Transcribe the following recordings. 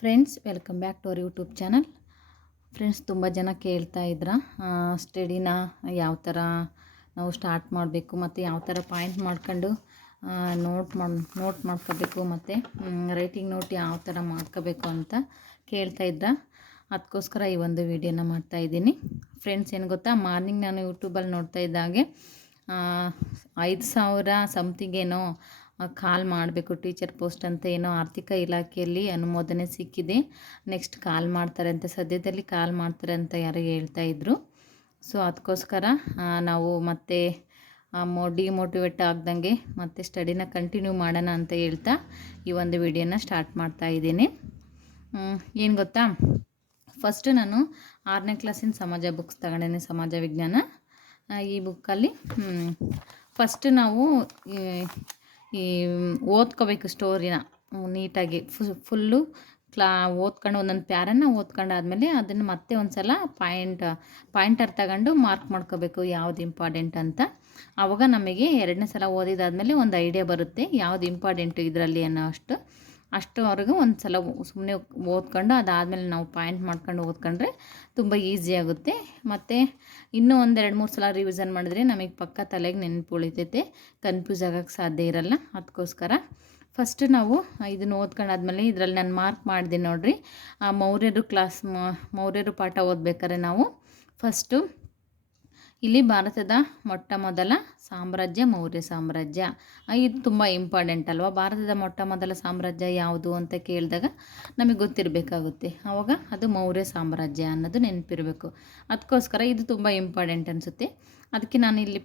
Friends, welcome back to our YouTube channel. Friends, ತುಂಬ ಜನ ಕೇಳ್ತಾ ಇದ್ರ ಸ್ಟಡಿನ ಯಾವ ಥರ ನಾವು ಸ್ಟಾರ್ಟ್ ಮಾಡಬೇಕು ಮತ್ತು ಯಾವ ಥರ ಪಾಯಿಂಟ್ ಮಾಡ್ಕೊಂಡು ನೋಟ್ ಮಾಡ್ಕೋಬೇಕು ಮತ್ತು ರೈಟಿಂಗ್ ನೋಟ್ ಯಾವ ಥರ ಮಾಡ್ಕೋಬೇಕು ಅಂತ ಕೇಳ್ತಾ ಇದ್ರ. ಅದಕ್ಕೋಸ್ಕರ ಈ ಒಂದು ವಿಡಿಯೋನ ಮಾಡ್ತಾಯಿದ್ದೀನಿ. ಫ್ರೆಂಡ್ಸ್, ಏನು ಗೊತ್ತಾ, ಮಾರ್ನಿಂಗ್ ನಾನು ಯೂಟ್ಯೂಬಲ್ಲಿ ನೋಡ್ತಾ ಇದ್ದಾಗೆ 5,000 ಸಮಥಿಂಗ್ ಏನೋ ಕಾಲ್ ಮಾಡಬೇಕು ಟೀಚರ್ ಪೋಸ್ಟ್ ಅಂತ ಏನೋ ಆರ್ಥಿಕ ಇಲಾಖೆಯಲ್ಲಿ ಅನುಮೋದನೆ ಸಿಕ್ಕಿದೆ. ನೆಕ್ಸ್ಟ್ ಕಾಲ್ ಮಾಡ್ತಾರೆ ಅಂತ, ಸದ್ಯದಲ್ಲಿ ಕಾಲ್ ಮಾಡ್ತಾರೆ ಅಂತ ಯಾರೋ ಹೇಳ್ತಾಯಿದ್ರು. ಸೊ ಅದಕ್ಕೋಸ್ಕರ ನಾವು ಮತ್ತೆ ಡಿಮೋಟಿವೇಟ್ ಆಗ್ದಂಗೆ ಮತ್ತು ಸ್ಟಡಿನ ಕಂಟಿನ್ಯೂ ಮಾಡೋಣ ಅಂತ ಹೇಳ್ತಾ ಈ ಒಂದು ವಿಡಿಯೋನ ಸ್ಟಾರ್ಟ್ ಮಾಡ್ತಾ ಇದ್ದೀನಿ. ಏನು ಗೊತ್ತಾ, ಫಸ್ಟು ನಾನು 6ನೇ ಕ್ಲಾಸಿನ ಸಮಾಜ ಬುಕ್ಸ್ ತಗೊಂಡೇನೆ, ಸಮಾಜ ವಿಜ್ಞಾನ. ಈ ಬುಕ್ಕಲ್ಲಿ ಫಸ್ಟು ನಾವು ಈ ಓದ್ಕೋಬೇಕು ಸ್ಟೋರಿನ ನೀಟಾಗಿ ಫುಲ್ಲು ಓದ್ಕೊಂಡು ಒಂದೊಂದು ಪ್ಯಾರನ್ನು ಓದ್ಕೊಂಡಾದ್ಮೇಲೆ ಅದನ್ನು ಮತ್ತೆ ಒಂದು ಸಲ ಪಾಯಿಂಟರ್ ತಗೊಂಡು ಮಾರ್ಕ್ ಮಾಡ್ಕೋಬೇಕು ಯಾವುದು ಇಂಪಾರ್ಟೆಂಟ್ ಅಂತ. ಆವಾಗ ನಮಗೆ 2ನೇ ಸಲ ಓದಿದಾದ್ಮೇಲೆ ಒಂದು ಐಡಿಯಾ ಬರುತ್ತೆ ಯಾವುದು ಇಂಪಾರ್ಟೆಂಟು ಇದರಲ್ಲಿ ಅನ್ನೋ ಅಷ್ಟುವರೆಗೂ ಒಂದು ಸಲ ಸುಮ್ಮನೆ ಓದ್ಕೊಂಡು ಅದಾದಮೇಲೆ ನಾವು ಪಾಯಿಂಟ್ ಮಾಡ್ಕೊಂಡು ಓದ್ಕೊಂಡ್ರೆ ತುಂಬ ಈಸಿ ಆಗುತ್ತೆ. ಮತ್ತು ಇನ್ನೂ ಒಂದು 2-3 ಸಲ ರಿವಿಷನ್ ಮಾಡಿದ್ರೆ ನಮಗೆ ಪಕ್ಕ ತಲೆಗೆ ನೆನಪು ಉಳಿತೈತೆ, ಕನ್ಫ್ಯೂಸ್ ಆಗೋಕ್ಕೆ ಸಾಧ್ಯ ಇರಲ್ಲ. ಅದಕ್ಕೋಸ್ಕರ ಫಸ್ಟ್ ನಾವು ಇದನ್ನು ಓದ್ಕೊಂಡಾದ್ಮೇಲೆ ಇದರಲ್ಲಿ ನಾನು ಮಾರ್ಕ್ ಮಾಡಿದೆ ನೋಡಿರಿ. ಮೌರ್ಯರು ಪಾಠ ಓದ್ಬೇಕಾದ್ರೆ ನಾವು ಫಸ್ಟು ಇಲ್ಲಿ ಭಾರತದ ಮೊಟ್ಟ ಮೊದಲ ಸಾಮ್ರಾಜ್ಯ ಮೌರ್ಯ ಸಾಮ್ರಾಜ್ಯ. ಇದು ತುಂಬ ಇಂಪಾರ್ಟೆಂಟ್ ಅಲ್ವಾ. ಭಾರತದ ಮೊಟ್ಟ ಮೊದಲ ಸಾಮ್ರಾಜ್ಯ ಯಾವುದು ಅಂತ ಕೇಳಿದಾಗ ನಮಗೆ ಗೊತ್ತಿರಬೇಕಾಗುತ್ತೆ. ಆವಾಗ ಅದು ಮೌರ್ಯ ಸಾಮ್ರಾಜ್ಯ ಅನ್ನೋದು ನೆನಪಿರಬೇಕು. ಅದಕ್ಕೋಸ್ಕರ ಇದು ತುಂಬ ಇಂಪಾರ್ಟೆಂಟ್ ಅನಿಸುತ್ತೆ. ಅದಕ್ಕೆ ನಾನು ಇಲ್ಲಿ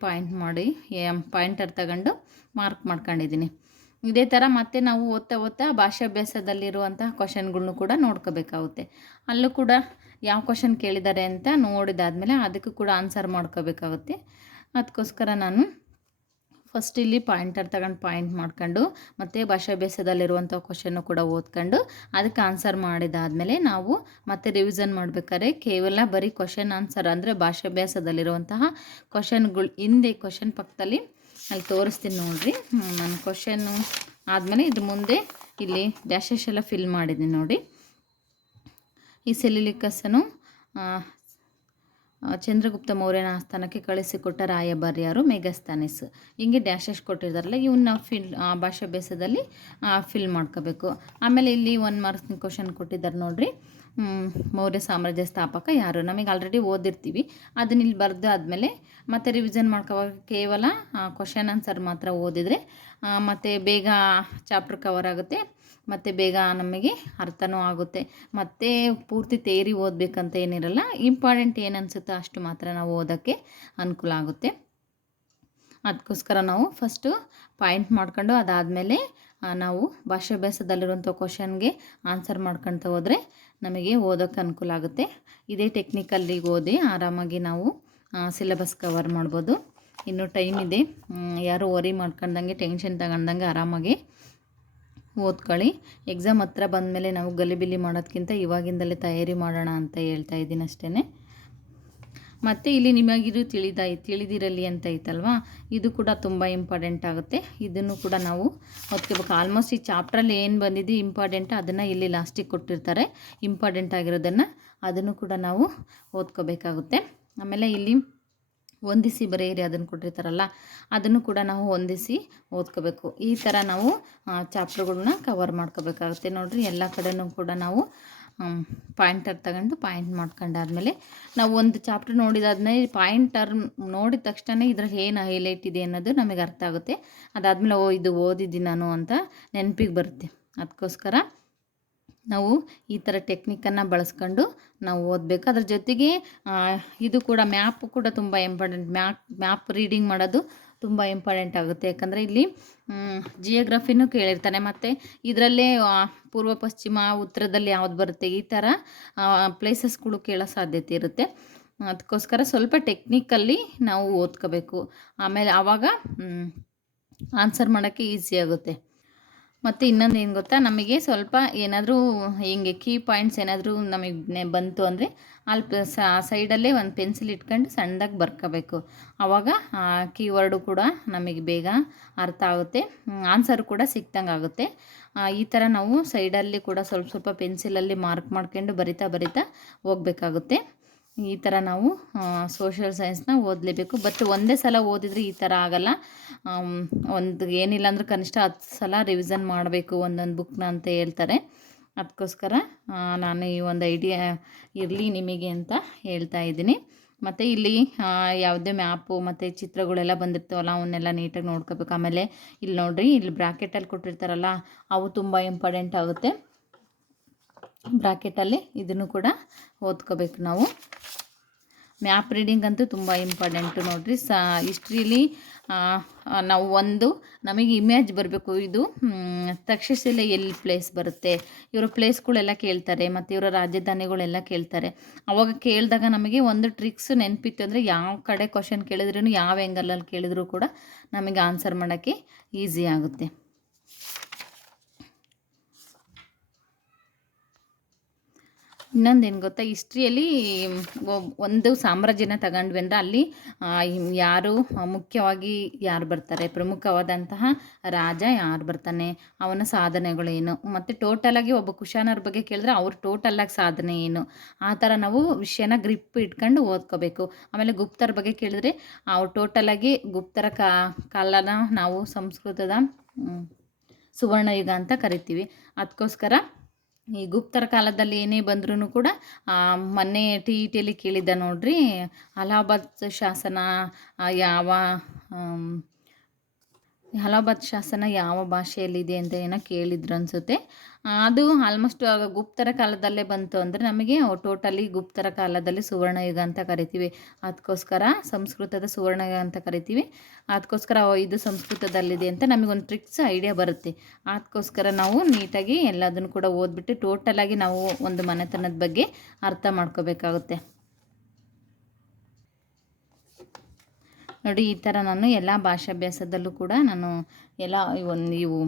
ಪಾಯಿಂಟರ್ ತಗೊಂಡು ಮಾರ್ಕ್ ಮಾಡ್ಕೊಂಡಿದ್ದೀನಿ. ಇದೇ ಥರ ಮತ್ತೆ ನಾವು ಓದ್ತಾ ಭಾಷಾಭ್ಯಾಸದಲ್ಲಿರುವಂತಹ ಕ್ವಶನ್ಗಳ್ನು ಕೂಡ ನೋಡ್ಕೋಬೇಕಾಗುತ್ತೆ. ಅಲ್ಲೂ ಕೂಡ ಯಾವ ಕ್ವಶನ್ ಕೇಳಿದ್ದಾರೆ ಅಂತ ನೋಡಿದಾದ್ಮೇಲೆ ಅದಕ್ಕೂ ಕೂಡ ಆನ್ಸರ್ ಮಾಡ್ಕೋಬೇಕಾಗುತ್ತೆ. ಅದಕ್ಕೋಸ್ಕರ ನಾನು ಫಸ್ಟ್ ಇಲ್ಲಿ ಪಾಯಿಂಟರ್ ತಗೊಂಡು ಪಾಯಿಂಟ್ ಮಾಡ್ಕೊಂಡು ಮತ್ತು ಭಾಷಾಭ್ಯಾಸದಲ್ಲಿರುವಂಥ ಕ್ವಶನ್ನು ಕೂಡ ಓದ್ಕೊಂಡು ಅದಕ್ಕೆ ಆನ್ಸರ್ ಮಾಡಿದಾದಮೇಲೆ ನಾವು ಮತ್ತೆ ರಿವಿಷನ್ ಮಾಡಬೇಕಾದ್ರೆ ಕೇವಲ ಬರೀ ಕ್ವಶನ್ ಆನ್ಸರ್ ಅಂದರೆ ಭಾಷಾಭ್ಯಾಸದಲ್ಲಿರುವಂತಹ ಕ್ವಶನ್ಗಳು ಹಿಂದೆ ಕ್ವಶನ್ ಪಕ್ಕದಲ್ಲಿ ಅಲ್ಲಿ ತೋರಿಸ್ತೀನಿ ನೋಡಿರಿ. ನಾನು ಕ್ವಶನ್ನು ಆದಮೇಲೆ ಇದ್ರ ಮುಂದೆ ಇಲ್ಲಿ ಡ್ಯಾಶಸ್ ಎಲ್ಲ ಫಿಲ್ ಮಾಡಿದ್ದೀನಿ ನೋಡಿ. ಈ ಸೆಲ್ಯೂಲಿಕಸನು ಚಂದ್ರಗುಪ್ತ ಮೌರ್ಯನ ಆಸ್ಥಾನಕ್ಕೆ ಕಳಿಸಿಕೊಟ್ಟ ರಾಯಭಾರಿಯಾರು ಮೆಗಸ್ತನಿಸ್. ಹಿಂಗೆ ಡ್ಯಾಶಸ್ ಕೊಟ್ಟಿದ್ದಾರಲ್ಲ, ಇವನ್ನ ಭಾಷಾಭ್ಯಾಸದಲ್ಲಿ ಫಿಲ್ ಮಾಡ್ಕೋಬೇಕು. ಆಮೇಲೆ ಇಲ್ಲಿ 1 ಮಾರ್ಕ್ಸ್ನ ಕ್ವಶನ್ ಕೊಟ್ಟಿದ್ದಾರೆ ನೋಡಿರಿ. ಮೌರ್ಯ ಸಾಮ್ರಾಜ್ಯ ಸ್ಥಾಪಕ ಯಾರು, ನಮಗೆ ಆಲ್ರೆಡಿ ಓದಿರ್ತೀವಿ. ಅದನ್ನ ಇಲ್ಲಿ ಬರೆದು ಆದಮೇಲೆ ಮತ್ತೆ ರಿವಿಷನ್ ಮಾಡ್ಕೋವಾಗ ಕೇವಲ ಕ್ವಶನ್ ಆನ್ಸರ್ ಮಾತ್ರ ಓದಿದರೆ ಮತ್ತು ಬೇಗ ಚಾಪ್ಟರ್ ಕವರ್ ಆಗುತ್ತೆ ಮತ್ತು ಬೇಗ ನಮಗೆ ಅರ್ಥನೂ ಆಗುತ್ತೆ. ಮತ್ತು ಪೂರ್ತಿ ತೇರಿ ಓದಬೇಕಂತ ಏನಿರಲ್ಲ, ಇಂಪಾರ್ಟೆಂಟ್ ಏನು ಅನಿಸುತ್ತೋ ಅಷ್ಟು ಮಾತ್ರ ನಾವು ಓದೋಕ್ಕೆ ಅನುಕೂಲ ಆಗುತ್ತೆ. ಅದಕ್ಕೋಸ್ಕರ ನಾವು ಫಸ್ಟು ಪಾಯಿಂಟ್ ಮಾಡ್ಕೊಂಡು ಅದಾದಮೇಲೆ ನಾವು ಭಾಷಾಭ್ಯಾಸದಲ್ಲಿರುವಂಥ ಕ್ವಶನ್ಗೆ ಆನ್ಸರ್ ಮಾಡ್ಕೊಳ್ತಾ ಹೋದರೆ ನಮಗೆ ಓದೋಕ್ಕೆ ಅನುಕೂಲ ಆಗುತ್ತೆ. ಇದೇ ಟೆಕ್ನಿಕಲ್ಲಿಗೆ ಓದಿ ಆರಾಮಾಗಿ ನಾವು ಸಿಲೆಬಸ್ ಕವರ್ ಮಾಡ್ಬೋದು. ಇನ್ನೂ ಟೈಮ್ ಇದೆ, ಯಾರು ವರಿ ಮಾಡ್ಕೊಂಡಂಗೆ ಟೆನ್ಷನ್ ತಗೊಂಡಂಗೆ ಆರಾಮಾಗಿ ಓದ್ಕೊಳ್ಳಿ. ಎಕ್ಸಾಮ್ ಹತ್ರ ಬಂದಮೇಲೆ ನಾವು ಗಲಿಬಿಲಿ ಮಾಡೋದಕ್ಕಿಂತ ಇವಾಗಿಂದಲೇ ತಯಾರಿ ಮಾಡೋಣ ಅಂತ ಹೇಳ್ತಾ ಇದ್ದೀನಿ ಅಷ್ಟೇ. ಮತ್ತು ಇಲ್ಲಿ ನಿಮಗಿದು ತಿಳಿದಿರಲಿ ಅಂತ ಐತಲ್ವಾ, ಇದು ಕೂಡ ತುಂಬ ಇಂಪಾರ್ಟೆಂಟ್ ಆಗುತ್ತೆ. ಇದನ್ನು ಕೂಡ ನಾವು ಓದ್ಕೋಬೇಕು. ಆಲ್ಮೋಸ್ಟ್ ಈ ಚಾಪ್ಟ್ರಲ್ಲಿ ಏನು ಬಂದಿದೆ ಇಂಪಾರ್ಟೆಂಟ್ ಅದನ್ನು ಇಲ್ಲಿ ಲಾಸ್ಟಿಗೆ ಕೊಟ್ಟಿರ್ತಾರೆ. ಇಂಪಾರ್ಟೆಂಟ್ ಆಗಿರೋದನ್ನು ಅದನ್ನು ಕೂಡ ನಾವು ಓದ್ಕೋಬೇಕಾಗುತ್ತೆ. ಆಮೇಲೆ ಇಲ್ಲಿ ಹೊಂದಿಸಿ ಬರೆಯಿರಿ ಅದನ್ನು ಕೊಟ್ಟಿರ್ತಾರಲ್ಲ, ಅದನ್ನು ಕೂಡ ನಾವು ಹೊಂದಿಸಿ ಓದ್ಕೋಬೇಕು. ಈ ಥರ ನಾವು ಚಾಪ್ಟರ್ಗಳನ್ನ ಕವರ್ ಮಾಡ್ಕೋಬೇಕಾಗುತ್ತೆ ನೋಡಿರಿ. ಎಲ್ಲ ಕಡೆಯೂ ಕೂಡ ನಾವು ಪಾಯಿಂಟರ್ ತಗೊಂಡು ಪಾಯಿಂಟ್ ಮಾಡ್ಕೊಂಡಾದ್ಮೇಲೆ ನಾವು ಒಂದು ಚಾಪ್ಟರ್ ನೋಡಿದಾದ್ಮೇಲೆ ಪಾಯಿಂಟರ್ ನೋಡಿದ ತಕ್ಷಣ ಇದ್ರಲ್ಲಿ ಏನು ಹೈಲೈಟ್ ಇದೆ ಅನ್ನೋದು ನಮಗೆ ಅರ್ಥ ಆಗುತ್ತೆ. ಅದಾದಮೇಲೆ ಇದು ಓದಿದ್ದೀನಿ ನಾನು ಅಂತ ನೆನಪಿಗೆ ಬರುತ್ತೆ. ಅದಕ್ಕೋಸ್ಕರ ನಾವು ಈ ಥರ ಟೆಕ್ನಿಕನ್ನು ಬಳಸ್ಕೊಂಡು ನಾವು ಓದಬೇಕು. ಅದ್ರ ಜೊತೆಗೆ ಇದು ಕೂಡ ಮ್ಯಾಪ್ ಕೂಡ ತುಂಬ ಇಂಪಾರ್ಟೆಂಟ್. ಮ್ಯಾಪ್ ರೀಡಿಂಗ್ ಮಾಡೋದು ತುಂಬ ಇಂಪಾರ್ಟೆಂಟ್ ಆಗುತ್ತೆ. ಯಾಕಂದರೆ ಇಲ್ಲಿ ಜಿಯೋಗ್ರಫಿನೂ ಕೇಳಿರ್ತಾನೆ ಮತ್ತು ಇದರಲ್ಲೇ ಪೂರ್ವ ಪಶ್ಚಿಮ ಉತ್ತರದಲ್ಲಿ ಯಾವ್ದು ಬರುತ್ತೆ ಈ ಥರ ಪ್ಲೇಸಸ್ಗಳು ಕೇಳೋ ಸಾಧ್ಯತೆ ಇರುತ್ತೆ. ಅದಕ್ಕೋಸ್ಕರ ಸ್ವಲ್ಪ ಟೆಕ್ನಿಕಲ್ಲಿ ನಾವು ಓದ್ಕೋಬೇಕು. ಆಮೇಲೆ ಆವಾಗ ಆನ್ಸರ್ ಮಾಡೋಕ್ಕೆ ಈಸಿ ಆಗುತ್ತೆ. ಮತ್ತು ಇನ್ನೊಂದು ಏನು ಗೊತ್ತಾ, ನಮಗೆ ಸ್ವಲ್ಪ ಏನಾದರೂ ಹಿಂಗೆ ಕೀ ಪಾಯಿಂಟ್ಸ್ ಏನಾದರೂ ನಮಗೆ ಬಂತು ಅಂದರೆ ಅಲ್ಲಿ ಸೈಡಲ್ಲೇ ಒಂದು ಪೆನ್ಸಿಲ್ ಇಟ್ಕೊಂಡು ಸಣ್ಣದಾಗಿ ಬರ್ಕೋಬೇಕು. ಆವಾಗ ಕೀವರ್ಡು ಕೂಡ ನಮಗೆ ಬೇಗ ಅರ್ಥ ಆಗುತ್ತೆ, ಆನ್ಸರು ಕೂಡ ಸಿಕ್ತಂಗೆ ಆಗುತ್ತೆ. ಈ ಥರ ನಾವು ಸೈಡಲ್ಲಿ ಕೂಡ ಸ್ವಲ್ಪ ಸ್ವಲ್ಪ ಪೆನ್ಸಿಲಲ್ಲಿ ಮಾರ್ಕ್ ಮಾಡ್ಕೊಂಡು ಬರಿತಾ ಬರಿತಾ ಹೋಗಬೇಕಾಗುತ್ತೆ. ಈ ಥರ ನಾವು ಸೋಷಿಯಲ್ ಸೈನ್ಸ್ನ ಓದಲೇಬೇಕು. ಬಟ್ ಒಂದೇ ಸಲ ಓದಿದರೆ ಈ ಥರ ಆಗಲ್ಲ. ಒಂದು ಏನಿಲ್ಲ ಅಂದ್ರೆ ಕನಿಷ್ಠ 10 ಸಲ ರಿವಿಷನ್ ಮಾಡಬೇಕು ಒಂದೊಂದು ಬುಕ್ನ ಅಂತ ಹೇಳ್ತಾರೆ. ಅದಕ್ಕೋಸ್ಕರ ನಾನು ಈ ಒಂದು ಐಡಿಯಾ ಇರಲಿ ನಿಮಗೆ ಅಂತ ಹೇಳ್ತಾ ಇದ್ದೀನಿ. ಮತ್ತು ಇಲ್ಲಿ ಯಾವುದೇ ಮ್ಯಾಪು ಮತ್ತು ಚಿತ್ರಗಳೆಲ್ಲ ಬಂದಿರ್ತಾವಲ್ಲ ಅವನ್ನೆಲ್ಲ ನೀಟಾಗಿ ನೋಡ್ಕೋಬೇಕು. ಆಮೇಲೆ ಇಲ್ಲಿ ನೋಡಿರಿ, ಇಲ್ಲಿ ಬ್ರ್ಯಾಕೆಟಲ್ಲಿ ಕೊಟ್ಟಿರ್ತಾರಲ್ಲ ಅವು ತುಂಬ ಇಂಪಾರ್ಟೆಂಟ್ ಆಗುತ್ತೆ. ಬ್ರ್ಯಾಕೆಟಲ್ಲಿ ಇದನ್ನು ಕೂಡ ಓದ್ಕೋಬೇಕು ನಾವು. ಮ್ಯಾಪ್ ರೀಡಿಂಗ್ ಅಂತೂ ತುಂಬ ಇಂಪಾರ್ಟೆಂಟು ನೋಡಿರಿ. ಹಿಸ್ಟ್ರಿಲಿ ನಾವು ನಮಗೆ ಇಮೇಜ್ ಬರಬೇಕು. ಇದು ತಕ್ಷಶಿಲೆ ಎಲ್ಲಿ ಪ್ಲೇಸ್ ಬರುತ್ತೆ, ಇವರ ಪ್ಲೇಸ್ಗಳೆಲ್ಲ ಕೇಳ್ತಾರೆ ಮತ್ತು ಇವರ ರಾಜಧಾನಿಗಳೆಲ್ಲ ಕೇಳ್ತಾರೆ. ಅವಾಗ ಕೇಳಿದಾಗ ನಮಗೆ ಒಂದು ಟ್ರಿಕ್ಸ್ ನೆನಪಿತ್ತು ಅಂದರೆ ಯಾವ ಕಡೆ ಕ್ವಶನ್ ಕೇಳಿದ್ರೂ, ಯಾವ ಆ್ಯಂಗಲಲ್ಲಿ ಕೇಳಿದ್ರೂ ಕೂಡ ನಮಗೆ ಆನ್ಸರ್ ಮಾಡೋಕ್ಕೆ ಈಸಿ ಆಗುತ್ತೆ. ಇನ್ನೊಂದೇನು ಗೊತ್ತಾ, ಹಿಸ್ಟ್ರಿಯಲ್ಲಿ ಒಂದು ಸಾಮ್ರಾಜ್ಯನ ತಗೊಂಡ್ವಿ ಅಂದರೆ ಅಲ್ಲಿ ಯಾರು ಮುಖ್ಯವಾಗಿ ಯಾರು ಬರ್ತಾರೆ, ಪ್ರಮುಖವಾದಂತಹ ರಾಜ ಯಾರು ಬರ್ತಾನೆ, ಅವನ ಸಾಧನೆಗಳೇನು, ಮತ್ತು ಟೋಟಲಾಗಿ ಒಬ್ಬ ಕುಶಾನರ ಬಗ್ಗೆ ಕೇಳಿದ್ರೆ ಅವ್ರ ಟೋಟಲಾಗಿ ಸಾಧನೆ ಏನು, ಆ ಥರ ನಾವು ವಿಷಯನ ಗ್ರಿಪ್ ಇಟ್ಕೊಂಡು ಓದ್ಕೋಬೇಕು. ಆಮೇಲೆ ಗುಪ್ತರ ಬಗ್ಗೆ ಕೇಳಿದ್ರೆ ಅವ್ರು ಟೋಟಲಾಗಿ ಗುಪ್ತರ ಕಾಲನ ನಾವು ಸಂಸ್ಕೃತದ ಸುವರ್ಣಯುಗ ಅಂತ ಕರಿತೀವಿ. ಅದಕ್ಕೋಸ್ಕರ ಈ ಗುಪ್ತರ ಕಾಲದಲ್ಲಿ ಏನೇ ಬಂದ್ರೂ ಕೂಡ ಮೊನ್ನೆ ಟಿಯಲ್ಲಿ ಕೇಳಿದ್ದ ನೋಡ್ರಿ, ಅಲಹಾಬಾದ್ ಶಾಸನ ಅಲಹಾಬಾದ್ ಶಾಸನ ಯಾವ ಭಾಷೆಯಲ್ಲಿದೆ ಅಂತ ಏನೋ ಕೇಳಿದ್ರು ಅನಿಸುತ್ತೆ. ಅದು ಆಲ್ಮೋಸ್ಟ್ ಗುಪ್ತರ ಕಾಲದಲ್ಲೇ ಬಂತು ಅಂದರೆ ನಮಗೆ ಟೋಟಲಿ ಗುಪ್ತರ ಕಾಲದಲ್ಲಿ ಸುವರ್ಣಯುಗ ಅಂತ ಕರಿತೀವಿ. ಅದಕ್ಕೋಸ್ಕರ ಸಂಸ್ಕೃತದ ಸುವರ್ಣಯುಗ ಅಂತ ಕರಿತೀವಿ. ಅದಕ್ಕೋಸ್ಕರ ಇದು ಸಂಸ್ಕೃತದಲ್ಲಿದೆ ಅಂತ ನಮಗೊಂದು ಟ್ರಿಕ್ಸ್ ಐಡಿಯಾ ಬರುತ್ತೆ. ಅದಕ್ಕೋಸ್ಕರ ನಾವು ನೀಟಾಗಿ ಎಲ್ಲದನ್ನು ಕೂಡ ಓದ್ಬಿಟ್ಟು ಟೋಟಲಾಗಿ ನಾವು ಒಂದು ಮನೆತನದ ಬಗ್ಗೆ ಅರ್ಥ ಮಾಡ್ಕೋಬೇಕಾಗುತ್ತೆ. ನೋಡಿ, ಈ ಥರ ನಾನು ಎಲ್ಲ ಭಾಷಾಭ್ಯಾಸದಲ್ಲೂ ಕೂಡ ನಾನು ಎಲ್ಲ ಇವು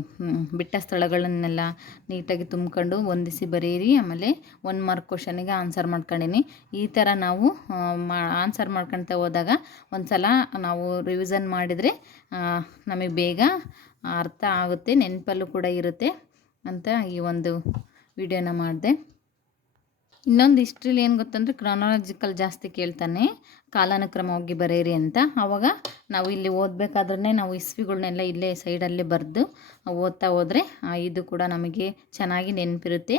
ಬಿಟ್ಟ ಸ್ಥಳಗಳನ್ನೆಲ್ಲ ನೀಟಾಗಿ ತುಂಬ್ಕೊಂಡು ಹೊಂದಿಸಿ ಬರೀರಿ. ಆಮೇಲೆ 1 ಮಾರ್ಕ್ ಕ್ವಶನಿಗೆ ಆನ್ಸರ್ ಮಾಡ್ಕೊಂಡಿನಿ. ಈ ಥರ ನಾವು ಆನ್ಸರ್ ಮಾಡ್ಕೊಳ್ತಾ ಹೋದಾಗ ಒಂದು ಸಲ ನಾವು ರಿವಿಷನ್ ಮಾಡಿದರೆ ನಮಗೆ ಬೇಗ ಅರ್ಥ ಆಗುತ್ತೆ, ನೆನಪಲ್ಲೂ ಕೂಡ ಇರುತ್ತೆ ಅಂತ ಈ ಒಂದು ವಿಡಿಯೋನ ಮಾಡಿದೆ. ಇನ್ನೊಂದು ಹಿಸ್ಟ್ರಿಲಿ ಏನು ಗೊತ್ತಂದರೆ ಕ್ರಾನಾಲಜಿಕಲ್ ಜಾಸ್ತಿ ಕೇಳ್ತಾನೆ, ಕಾಲಾನುಕ್ರಮವಾಗಿ ಬರೆಯಿರಿ ಅಂತ. ಆವಾಗ ನಾವು ಇಲ್ಲಿ ಓದಬೇಕಾದ್ರೆ ನಾವು ಇಸ್ವಿಗಳನ್ನೆಲ್ಲ ಇಲ್ಲೇ ಸೈಡಲ್ಲೇ ಬರೆದು ಓದ್ತಾ ಹೋದರೆ ಇದು ಕೂಡ ನಮಗೆ ಚೆನ್ನಾಗಿ ನೆನಪಿರುತ್ತೆ.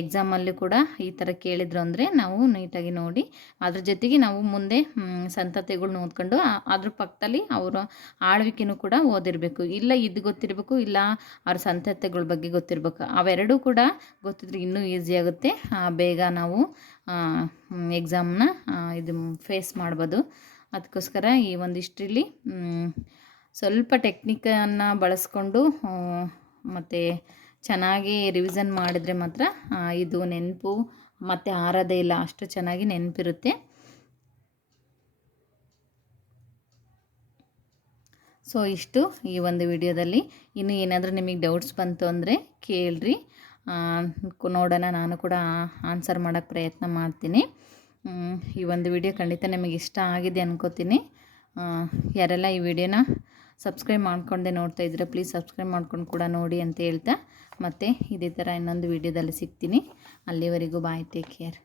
ಎಕ್ಸಾಮಲ್ಲಿ ಕೂಡ ಈ ಥರ ಕೇಳಿದ್ರು ಅಂದರೆ ನಾವು ನೀಟಾಗಿ ನೋಡಿ ಅದ್ರ ಜೊತೆಗೆ ನಾವು ಮುಂದೆ ಸಂತತಿಗಳ್ನ ಓದ್ಕೊಂಡು ಅದ್ರ ಪಕ್ಕದಲ್ಲಿ ಅವರ ಆಳ್ವಿಕೆನೂ ಕೂಡ ಓದಿರಬೇಕು. ಇಲ್ಲ ಇದು ಗೊತ್ತಿರಬೇಕು, ಇಲ್ಲ ಅವ್ರ ಸಂತತಿಗಳ ಬಗ್ಗೆ ಗೊತ್ತಿರಬೇಕು. ಅವೆರಡೂ ಕೂಡ ಗೊತ್ತಿದ್ರೆ ಇನ್ನೂ ಈಸಿ ಆಗುತ್ತೆ, ಬೇಗ ನಾವು ಎಕ್ಸಾಮ್ನ ಇದು ಫೇಸ್ ಮಾಡ್ಬೋದು. ಅದಕ್ಕೋಸ್ಕರ ಈ ಒಂದು ಹಿಸ್ಟ್ರಿಲಿ ಸ್ವಲ್ಪ ಟೆಕ್ನಿಕನ್ನು ಬಳಸ್ಕೊಂಡು ಮತ್ತು ಚೆನ್ನಾಗಿ ರಿವಿಷನ್ ಮಾಡಿದರೆ ಮಾತ್ರ ಇದು ನೆನಪು ಮತ್ತು ಆರೋದೇ ಇಲ್ಲ, ಅಷ್ಟು ಚೆನ್ನಾಗಿ ನೆನಪಿರುತ್ತೆ. ಸೊ ಇಷ್ಟು ಈ ಒಂದು ವಿಡಿಯೋದಲ್ಲಿ. ಇನ್ನು ಏನಾದರೂ ನಿಮಗೆ ಡೌಟ್ಸ್ ಬಂತು ಅಂದರೆ ಕೇಳ್ರಿ, ನೋಡೋಣ, ನಾನು ಕೂಡ ಆನ್ಸರ್ ಮಾಡೋಕ್ಕೆ ಪ್ರಯತ್ನ ಮಾಡ್ತೀನಿ. ಈ ಒಂದು ವಿಡಿಯೋ ಖಂಡಿತ ನಿಮಗೆ ಇಷ್ಟ ಆಗಿದೆ ಅನ್ಕೋತೀನಿ. ಯಾರೆಲ್ಲ ಈ ವಿಡಿಯೋನ ಸಬ್ಸ್ಕ್ರೈಬ್ ಮಾಡ್ಕೊಂಡೆ ನೋಡ್ತಾ ಇದ್ದೀರಾ, ಪ್ಲೀಸ್ ಸಬ್ಸ್ಕ್ರೈಬ್ ಮಾಡ್ಕೊಂಡು ಕೂಡ ನೋಡಿ ಅಂತ ಹೇಳ್ತಾ, ಮತ್ತು ಇದೇ ಥರ ಇನ್ನೊಂದು ವಿಡಿಯೋದಲ್ಲಿ ಸಿಗ್ತೀನಿ. ಅಲ್ಲಿವರೆಗೂ ಬಾಯ್, ಟೇಕ್ ಕೇರ್.